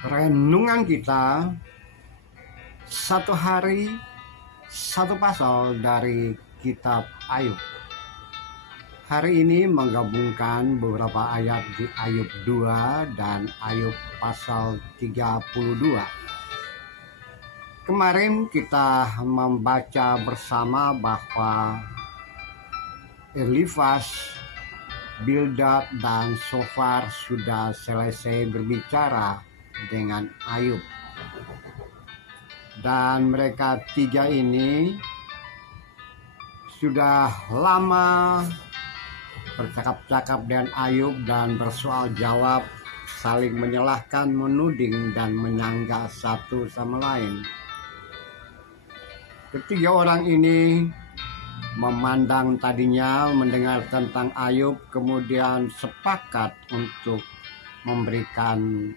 renungan kita satu hari satu pasal dari kitab Ayub. Hari ini menggabungkan beberapa ayat di Ayub 2 dan Ayub pasal 32. Kemarin kita membaca bersama bahwa Elifas, Bildad, dan Sofar sudah selesai berbicara dengan Ayub. Dan mereka tiga ini sudah lama bercakap-cakap dengan Ayub dan bersoal jawab, saling menyalahkan, menuding, dan menyanggah satu sama lain. Ketiga orang ini memandang tadinya mendengar tentang Ayub, kemudian sepakat untuk memberikan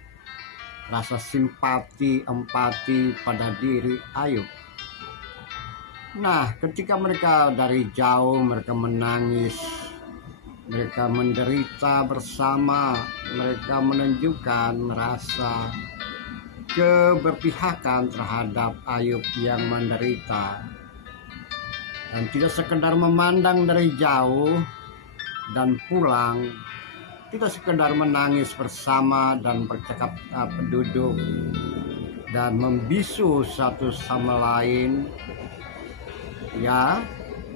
rasa simpati, empati pada diri Ayub. Nah, ketika mereka dari jauh, mereka menangis, mereka menderita bersama, mereka menunjukkan merasa keberpihakan terhadap Ayub yang menderita. Dan tidak sekedar memandang dari jauh dan pulang, tidak sekedar menangis bersama dan bercakap duduk dan membisu satu sama lain, ya,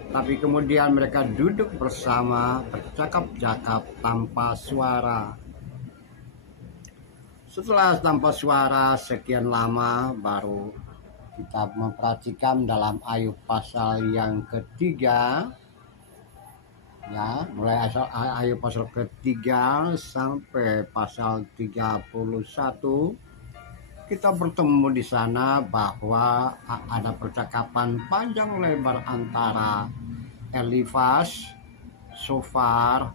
tapi kemudian mereka duduk bersama bercakap-cakap tanpa suara. Setelah tanpa suara sekian lama, baru kita memperhatikan dalam Ayub pasal yang ketiga, ya, mulai Ayub pasal ketiga sampai pasal 31, kita bertemu di sana bahwa ada percakapan panjang lebar antara Elifas, Sofar,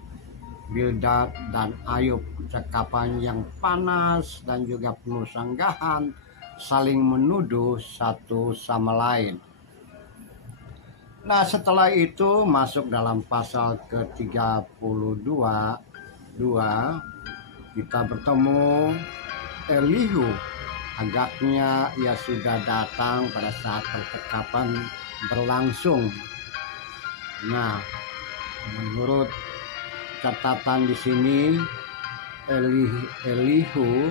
Bildad, dan Ayub. Percakapan yang panas dan juga penuh sanggahan, saling menuduh satu sama lain. Nah, setelah itu masuk dalam pasal ke-32, kita bertemu Elihu. Agaknya ia sudah datang pada saat percakapan berlangsung. Nah, menurut catatan di sini, Elihu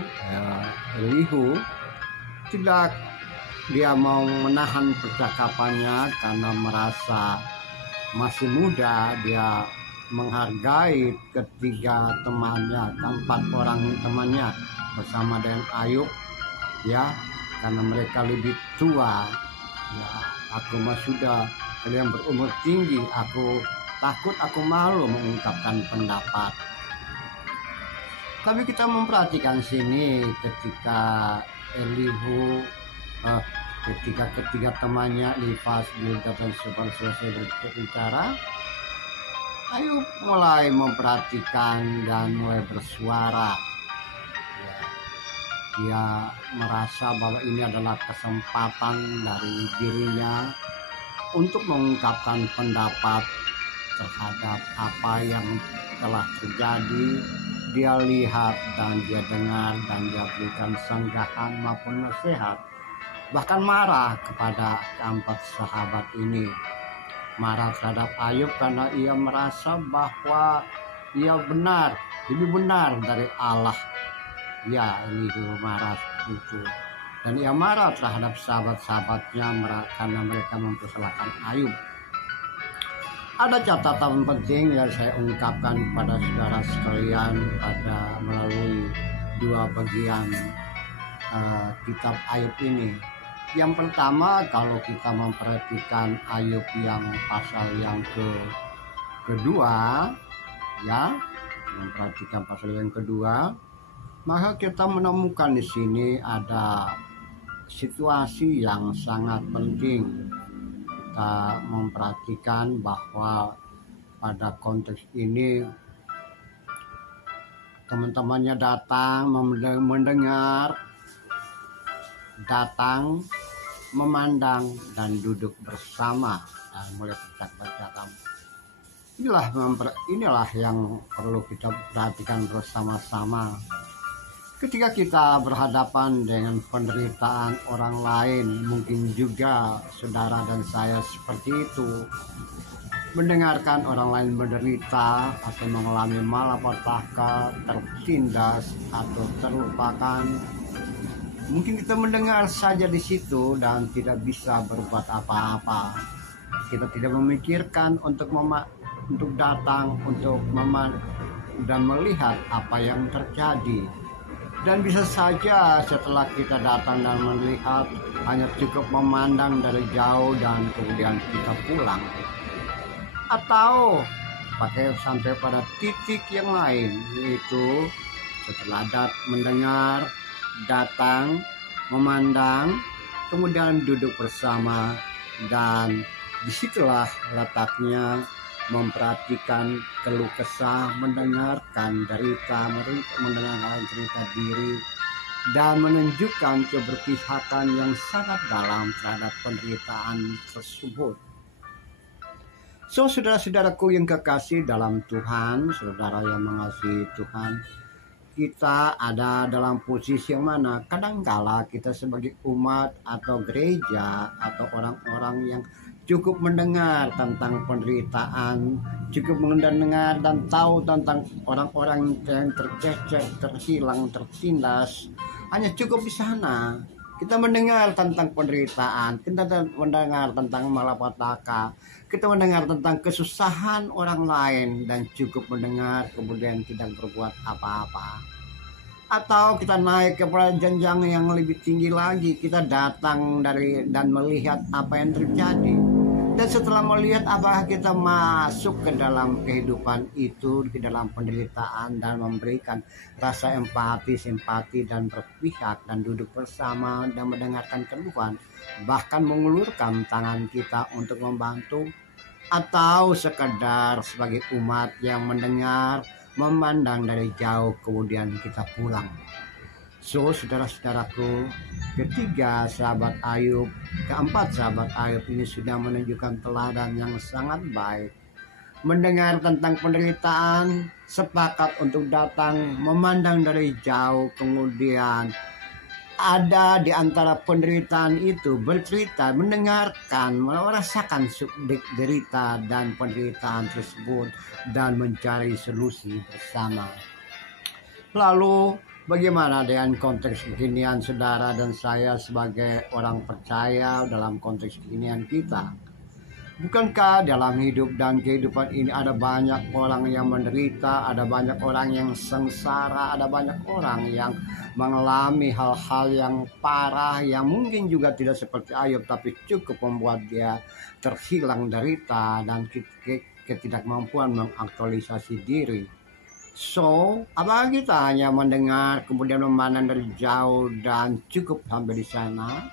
tidak, dia mau menahan percakapannya karena merasa masih muda. Dia menghargai ketiga temannya, keempat orang temannya bersama dengan Ayub, ya, karena mereka lebih tua. Ya, aku mah sudah, kalian berumur tinggi, aku takut, aku malu mengungkapkan pendapat. Tapi kita memperhatikan sini ketika Elihu, ketika ketiga temannya Elifas, Bildad, dan Sofar selesai berbicara, Ayub mulai memperhatikan dan mulai bersuara. Dia merasa bahwa ini adalah kesempatan dari dirinya untuk mengungkapkan pendapat terhadap apa yang telah terjadi. Dia lihat dan dia dengar dan dia berikan sanggahan maupun nasihat, bahkan marah kepada keempat sahabat ini. Marah terhadap Ayub karena ia merasa bahwa ia benar, lebih benar dari Allah. Ya, ini marah itu. Dan ia marah terhadap sahabat-sahabatnya karena mereka mempersalahkan Ayub. Ada catatan penting yang saya ungkapkan kepada saudara sekalian pada melalui dua bagian kitab Ayub ini. Yang pertama, kalau kita memperhatikan Ayub yang pasal yang kedua, ya, memperhatikan pasal yang kedua, maka kita menemukan di sini ada situasi yang sangat penting. Kita memperhatikan bahwa pada konteks ini teman-temannya datang mendengar, datang memandang dan duduk bersama dan mulai bercakap-cakap. Inilah yang perlu kita perhatikan bersama-sama. Ketika kita berhadapan dengan penderitaan orang lain, mungkin juga saudara dan saya seperti itu. Mendengarkan orang lain menderita atau mengalami malapetaka, tertindas atau terlupakan, mungkin kita mendengar saja di situ dan tidak bisa berbuat apa-apa. Kita tidak memikirkan untuk datang untuk dan melihat apa yang terjadi. Dan bisa saja setelah kita datang dan melihat, hanya cukup memandang dari jauh dan kemudian kita pulang. Atau sampai pada titik yang lain, yaitu setelah mendengar, datang, memandang, kemudian duduk bersama, dan disitulah letaknya memperhatikan keluh kesah, mendengarkan mendengarkan cerita diri, dan menunjukkan keberpihakan yang sangat dalam terhadap penderitaan tersebut. So, saudara-saudaraku yang kekasih dalam Tuhan, saudara yang mengasihi Tuhan, kita ada dalam posisi yang mana kadangkala kita sebagai umat atau gereja atau orang-orang yang cukup mendengar tentang penderitaan, cukup mendengar dan tahu tentang orang-orang yang tercecer, terhilang, tertindas, hanya cukup di sana. Kita mendengar tentang penderitaan, kita mendengar tentang malapetaka, kita mendengar tentang kesusahan orang lain dan cukup mendengar kemudian tidak berbuat apa-apa. Atau kita naik kepada jenjang yang lebih tinggi lagi, kita datang dan melihat apa yang terjadi. Dan setelah melihat, apakah kita masuk ke dalam kehidupan itu, ke dalam penderitaan, dan memberikan rasa empati, simpati, dan berpihak, dan duduk bersama dan mendengarkan keluhan, bahkan mengulurkan tangan kita untuk membantu, atau sekedar sebagai umat yang mendengar, memandang dari jauh, kemudian kita pulang. So, saudara-saudaraku, ketiga sahabat Ayub, keempat sahabat Ayub ini sudah menunjukkan teladan yang sangat baik. Mendengar tentang penderitaan, sepakat untuk datang, memandang dari jauh, kemudian ada di antara penderitaan itu, bercerita, mendengarkan, merasakan derita dan penderitaan tersebut, dan mencari solusi bersama. Lalu, bagaimana dengan konteks kekinian saudara dan saya sebagai orang percaya dalam konteks kekinian kita? Bukankah dalam hidup dan kehidupan ini ada banyak orang yang menderita, ada banyak orang yang sengsara, ada banyak orang yang mengalami hal-hal yang parah yang mungkin juga tidak seperti Ayub, tapi cukup membuat dia terhilang derita dan ketidakmampuan mengaktualisasi diri. So, apakah kita hanya mendengar kemudian memandang dari jauh dan cukup sampai di sana?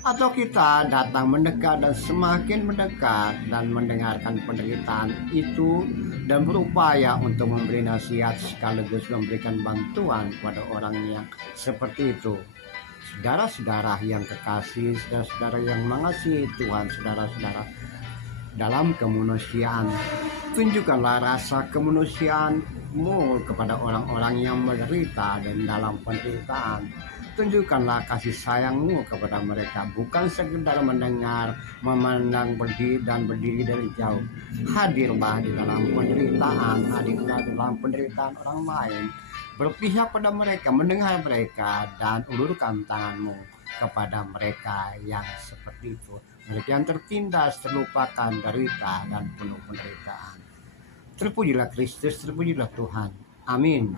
Atau kita datang mendekat dan semakin mendekat dan mendengarkan penderitaan itu dan berupaya untuk memberi nasihat sekaligus memberikan bantuan kepada orang yang seperti itu? Saudara-saudara yang kekasih, saudara-saudara yang mengasihi Tuhan, saudara-saudara dalam kemanusiaan, tunjukkanlah rasa kemanusiaanmu kepada orang-orang yang menderita dan dalam penderitaan. Tunjukkanlah kasih sayangmu kepada mereka, bukan sekedar mendengar, memandang, berdiri dari jauh. Hadirlah di dalam penderitaan, hadirlah di dalam penderitaan orang lain. Berpihak pada mereka, mendengar mereka, dan ulurkan tanganmu kepada mereka yang seperti itu. Mereka yang tertindas, terlupakan, derita, dan penuh penderitaan. Terpujilah Kristus, terpujilah Tuhan. Amin.